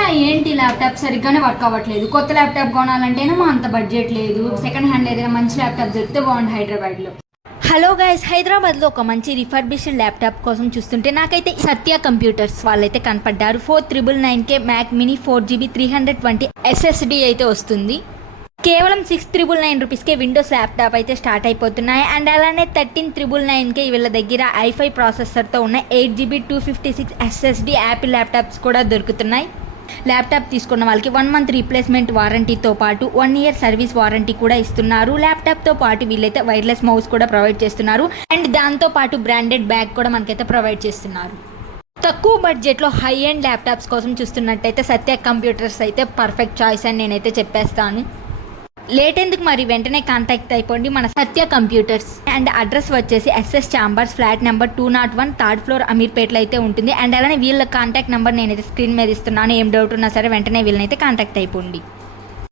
ఏంటి ల్యాప్టాప్ సరిగ్గానే వర్క్ అవ్వట్లేదు. కొత్త ల్యాప్టాప్ కొనాలంటేనేమో అంత బడ్జెట్ లేదు. సెకండ్ హ్యాండ్ ఏదైనా మంచి ల్యాప్టాప్ దొరికితే బాగుంది హైదరాబాద్లో. హలో గైస్, హైదరాబాద్లో ఒక మంచి రిఫర్బిష్డ్ ల్యాప్టాప్ కోసం చూస్తుంటే నాకైతే సత్య కంప్యూటర్స్ వాళ్ళైతే కనపడ్డారు. 4999K Mac mini 4GB 320 SSD అయితే వస్తుంది. కేవలం 6,999 రూపీస్కే విండోస్ ల్యాప్టాప్ అయితే స్టార్ట్ అయిపోతున్నాయి. అండ్ అలానే 13,999K వీళ్ళ దగ్గర i5 ప్రాసెసర్తో ఉన్న 8GB 256 SSD యాపిల్ ల్యాప్టాప్స్ కూడా దొరుకుతున్నాయి. ల్యాప్టాప్ తీసుకున్న వాళ్ళకి 1 month రీప్లేస్మెంట్ వారంటీతో పాటు 1 year సర్వీస్ వారంటీ కూడా ఇస్తున్నారు. ల్యాప్టాప్తో పాటు వీళ్ళైతే వైర్లెస్ మౌస్ కూడా ప్రొవైడ్ చేస్తున్నారు. అండ్ దాంతో పాటు బ్రాండెడ్ బ్యాగ్ కూడా మనకైతే ప్రొవైడ్ చేస్తున్నారు. తక్కువ బడ్జెట్లో హై ఎండ్ ల్యాప్టాప్స్ కోసం చూస్తున్నట్టయితే సత్య కంప్యూటర్స్ అయితే పర్ఫెక్ట్ చాయిస్ అని నేనైతే చెప్పేస్తాను. లేట్ ఎందుకు మరి, వెంటనే కాంటాక్ట్ అయిపోండి మన సత్య కంప్యూటర్స్. అండ్ అడ్రస్ వచ్చేసి SS chambers, flat number 201, 3rd floor అమీర్పేటలో అయితే ఉంటుంది. అండ్ అలానే వీళ్ళ కాంటాక్ట్ నెంబర్ నేనైతే స్క్రీన్ మీద ఇస్తున్నాను. ఏం డౌట్ ఉన్నా సరే వెంటనే వీళ్ళనైతే కాంటాక్ట్ అయిపోండి.